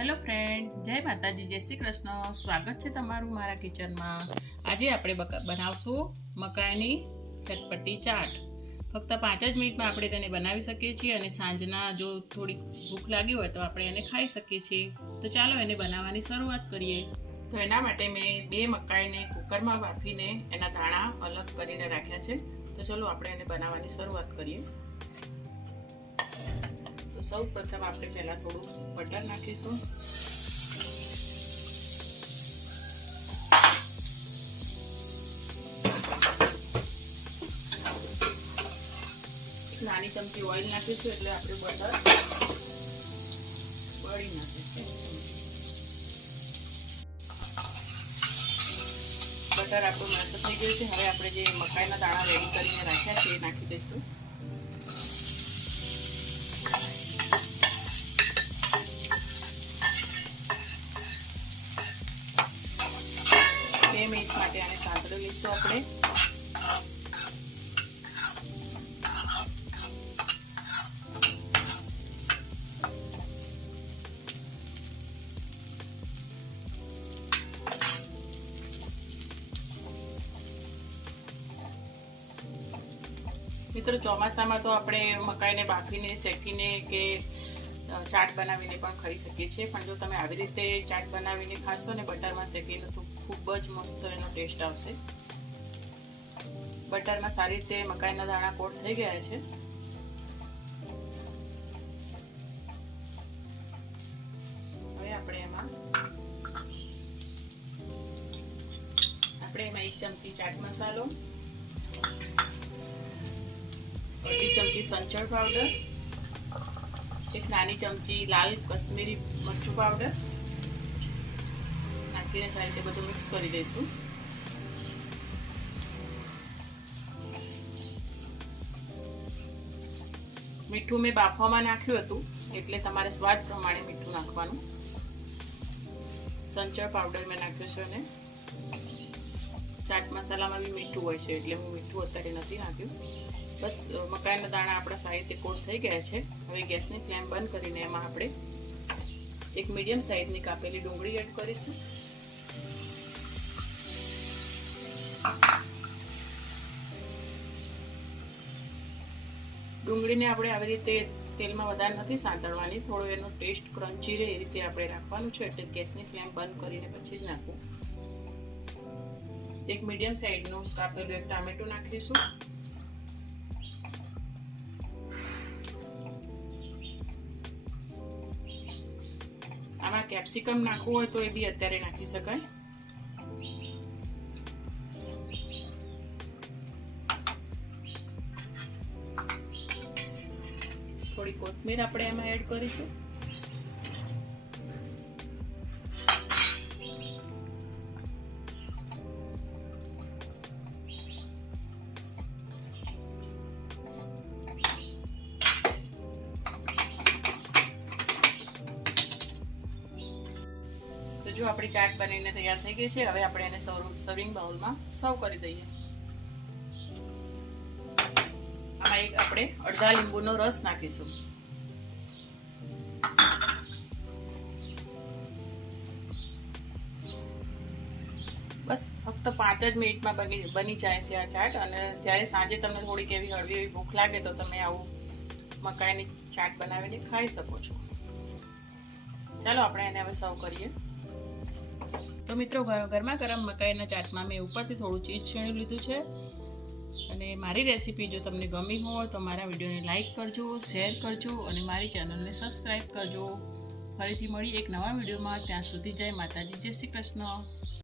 Hello friend, જય માતાજી, જય શ્રી કૃષ્ણ. સ્વાગત છે તમારું મારા કિચનમાં. આજે આપણે બનાવશું મકાઈની ચટપટી ચાટ. ફક્ત 5 જ મિનિટમાં આપણે તેને બનાવી શકીએ છીએ અને સાંજના જો થોડી ભૂખ લાગી હોય તો આપણે એને ખાઈ શકીએ છીએ. તો ચાલો એને બનાવવાની શરૂઆત કરીએ. તો એના માટે મેં 2 મકાઈને કુકરમાં બાફીને એના દાણા અલગ કરીને રાખ્યા છે. તો ચલો આપણે એને બનાવવાની શરૂઆત કરીએ. તો સૌ પ્રથમ આપણે પહેલા થોડું બટર નાખીશું. નાની ચમચી ઓઇલ નાખીશું એટલે આપણે બટર બળી નાખીશું. બટર આપણું મસ્ત થઈ ગયું છે. હવે આપણે જે મકાઈના દાણા રેડી કરીને રાખ્યા છે એ નાખી દઈશું. મિનિટ માટે આને સાંતળી લઈશું આપણે. મિત્રો, ચોમાસામાં તો આપણે મકાઈને બાફીને શેકીને કે ચાટ બનાવીને પણ ખાઈ શકીએ છીએ, પણ જો તમે આવી રીતે ચાટ બનાવીને ખાશો ને બટરમાં શેકીને તો ખૂબ જ મસ્ત એનો ટેસ્ટ આવશે. બટરમાં સારી રીતે મકાઈના દાણા કોટ થઈ ગયા છે. હવે આપણે એમાં 1 ચમચી ચાટ મસાલો, 1 ચમચી સંચળ પાવડર, 1 નાની ચમચી લાલ કશ્મીરી મરચું પાવડર નાખીને સારી રીતે બધું મિક્સ કરી દઈશું. મીઠું મેં બાફવામાં નાખ્યું હતું એટલે તમારે સ્વાદ પ્રમાણે મીઠું નાખવાનું. સંચળ પાવડર મેં નાખ્યો છે અને ચાટ મસાલામાં બી મીઠું હોય છે એટલે હું મીઠું અત્યારે નથી નાખ્યું. બસ મકાઈના દાણા આપણા સારી રીતે કોટ થઈ ગયા છે. હવે ગેસની ફ્લેમ બંધ કરીને એમાં આપણે 1 મીડિયમ સાઈઝની કાપેલી ડુંગળી એડ કરીશું. ડુંગળીને આપણે આવી રીતે તેલમાં વધારે નથી સાંતળવાની, થોડો એનો ટેસ્ટ ક્રન્ચી રહે એ રીતે આપણે રાખવાનું છે. એટલે ગેસની ફ્લેમ બંધ કરીને પછી જ નાખવું. 1 મીડિયમ સાઈઝનું કાપેલું 1 ટામેટું નાખીશું. આમાં કેપ્સિકમ નાખવું હોય તો એ બી અત્યારે નાખી શકાય. થોડી કોથમીર આપણે એમાં એડ કરીશું. જો આપણી ચાટ બનીને તૈયાર થઈ ગઈ છે. હવે આપણે એને સર્વિંગ બાઉલમાં સર્વ કરી દઈએ. આમાં આપણે અડધા લીંબુનો રસ નાખીશું. બસ ફક્ત 5 જ મિનિટમાં બની જાય છે આ ચાટ. અને જ્યારે સાંજે તમને થોડીક એવી હળવી એવી ભૂખ લાગે તો તમે આવું મકાઈની ચાટ બનાવીને ખાઈ શકો છો. ચાલો આપણે એને હવે સર્વ કરીએ. તો મિત્રો, ગરમા ગરમ મકાઈના ચાટમાં મેં ઉપરથી થોડું ચીઝ છીણી લીધું છે. અને મારી રેસીપી જો તમને ગમી હોય તો મારા વિડીયોને લાઈક કરજો, શેર કરજો અને મારી ચેનલને સબસ્ક્રાઈબ કરજો. ફરીથી મળી એક નવા વિડીયોમાં. ત્યાં સુધી જય માતાજી, જય શ્રી કૃષ્ણ.